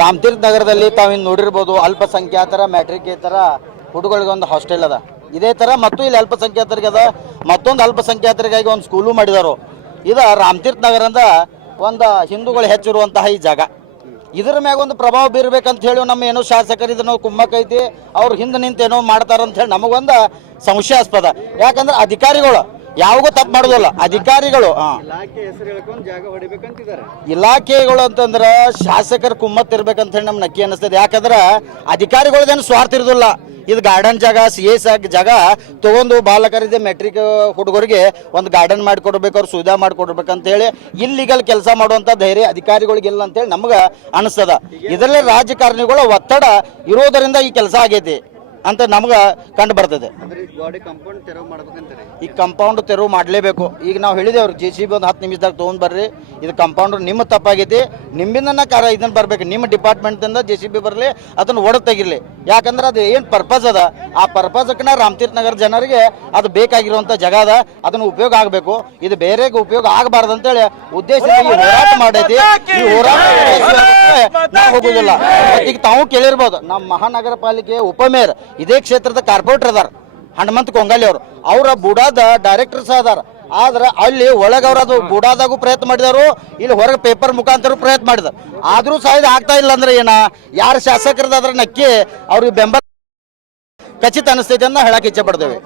ರಾಮತೀರ್ಥ ನಗರದಲ್ಲಿ ತಾವಿನ್ ನೋಡಿರ್ಬೋದು, ಅಲ್ಪಸಂಖ್ಯಾತರ ಮ್ಯಾಟ್ರಿಕೇತರ ಹುಡುಗರಿಗೆ ಒಂದು ಹಾಸ್ಟೆಲ್ ಅದ. ಇದೇ ಥರ ಮತ್ತು ಇಲ್ಲಿ ಅಲ್ಪಸಂಖ್ಯಾತರಿಗೆ ಅದ, ಮತ್ತೊಂದು ಅಲ್ಪಸಂಖ್ಯಾತರಿಗಾಗಿ ಒಂದು ಸ್ಕೂಲು ಮಾಡಿದರು. ಇದು ರಾಮತೀರ್ಥ ನಗರದ ಒಂದು ಹಿಂದೂಗಳು ಹೆಚ್ಚಿರುವಂತಹ ಈ ಜಾಗ. ಇದ್ರ ಮ್ಯಾಗ ಒಂದು ಪ್ರಭಾವ ಬೀರ್ಬೇಕಂತ ಹೇಳಿ ನಮ್ಮ ಏನೋ ಶಾಸಕರು ಇದನ್ನು ಕುಮ್ಮಕ್ಕೈತಿ, ಅವ್ರು ಹಿಂದೆ ನಿಂತು ಏನೋ ಮಾಡ್ತಾರಂತ ಹೇಳಿ ನಮಗೊಂದು ಸಂಶಯಾಸ್ಪದ. ಯಾಕಂದ್ರೆ ಅಧಿಕಾರಿಗಳು ಯಾವಾಗೂ ತಪ್ಪು ಮಾಡೋದಲ್ಲ. ಅಧಿಕಾರಿಗಳು ಇಲಾಖೆಗಳು ಅಂತಂದ್ರೆ ಶಾಸಕರು ಕುಮ್ಮತ್ತಿರ್ಬೇಕಂತ ಹೇಳಿ ನಮ್ಗೆ ನಕ್ಕಿ ಅನಿಸ್ತದೆ. ಯಾಕಂದ್ರೆ ಅಧಿಕಾರಿಗಳದೇನು ಸ್ವಾರ್ಥ ಇರೋದಿಲ್ಲ. ಇದು ಗಾರ್ಡನ್ ಜಾಗ, CS ಜಾಗ ತಗೊಂಡು ಬಾಲಕರಿದೆ ಮೆಟ್ರಿಕ್ ಹುಡುಗರಿಗೆ ಒಂದು ಗಾರ್ಡನ್ ಮಾಡಿಕೊಡ್ಬೇಕು, ಅವ್ರು ಸುವಿಧಾ ಮಾಡಿಕೊಡ್ಬೇಕಂತ ಹೇಳಿ ಇಲ್ಲಿಗಲ್ ಕೆಲಸ ಮಾಡುವಂಥ ಧೈರ್ಯ ಅಧಿಕಾರಿಗಳಿಗಿಲ್ಲ ಅಂತೇಳಿ ನಮ್ಗೆ ಅನಿಸ್ತದ. ಇದರಲ್ಲಿ ರಾಜಕಾರಣಿಗಳ ಒತ್ತಡ ಇರೋದರಿಂದ ಈ ಕೆಲಸ ಆಗೈತಿ ಅಂತ ನಮ್ಗೆ ಕಂಡು ಬರ್ತದೆ. ಈ ಕಂಪೌಂಡ್ ತೆರವು ಮಾಡಲೇಬೇಕು. ಈಗ ನಾವು ಹೇಳಿದೇವ್ರಿ, JCB ಒಂದು 10 ನಿಮಿಷದಾಗ ತೊಗೊಂಡು ಬರ್ರಿ, ಇದು ಕಂಪೌಂಡ್ ನಿಮ್ಮ ತಪ್ಪಾಗೈತಿ, ನಿಮ್ಮಿಂದ ಇದನ್ನು ಬರಬೇಕು, ನಿಮ್ಮ ಡಿಪಾರ್ಟ್ಮೆಂಟಿಂದ JCB ಬರಲಿ, ಅದನ್ನು ಒಡೆದು ತೆಗಿರಲಿ. ಯಾಕಂದ್ರೆ ಅದು ಏನು ಪರ್ಪಸ್ ಅದ, ಆ ಪರ್ಪಸ್ಗೆ ರಾಮತೀರ್ಥ ನಗರ ಜನರಿಗೆ ಅದು ಬೇಕಾಗಿರುವಂಥ ಜಾಗ ಅದ, ಅದನ್ನು ಉಪಯೋಗ ಆಗಬೇಕು. ಇದು ಬೇರೆಗೆ ಉಪಯೋಗ ಆಗಬಾರ್ದು ಅಂತೇಳಿ ಉದ್ದೇಶದಿಂದ ಈ ಹೋರಾಟ ಮಾಡೈತಿ. ಈ ಹೋರಾಟ ನಾವು ಹೋಗೋದಿಲ್ಲ. ಈಗ ತಾವು ಕೇಳಿರ್ಬೋದು, ನಮ್ಮ ಮಹಾನಗರ ಪಾಲಿಕೆ ಉಪಮೇಯರ್ ಇದೇ ಕ್ಷೇತ್ರದ ಕಾರ್ಪೊರೇಟರ್ ಅದಾರ, ಹನುಮಂತ ಕೊಂಗಾಲಿ ಅವರು. ಅವರ ಬುಡಾದ ಡೈರೆಕ್ಟರ್ಸ್ ಅದಾರ. ಆದ್ರೆ ಅಲ್ಲಿ ಒಳಗೆ ಅವ್ರು ಅದು ಬುಡಾದಾಗೂ ಪ್ರಯತ್ನ ಮಾಡಿದಾರು, ಇಲ್ಲಿ ಹೊರಗೆ ಪೇಪರ್ ಮುಖಾಂತರ ಪ್ರಯತ್ನ ಮಾಡಿದಾರೆ. ಆದರೂ ಸಹ ಇದು ಆಗ್ತಾ ಇಲ್ಲ ಅಂದ್ರೆ ಏನ, ಯಾರು ಶಾಸಕರದಾದ್ರೆ ನಕ್ಕಿ ಅವ್ರಿಗೆ ಬೆಂಬಲ ಖಚಿತ ಅನಿಸ್ತೈತೆ ಅಂತ ಹೇಳಕ್ಕೆ ಇಚ್ಛೆ ಪಡ್ತೇವೆ.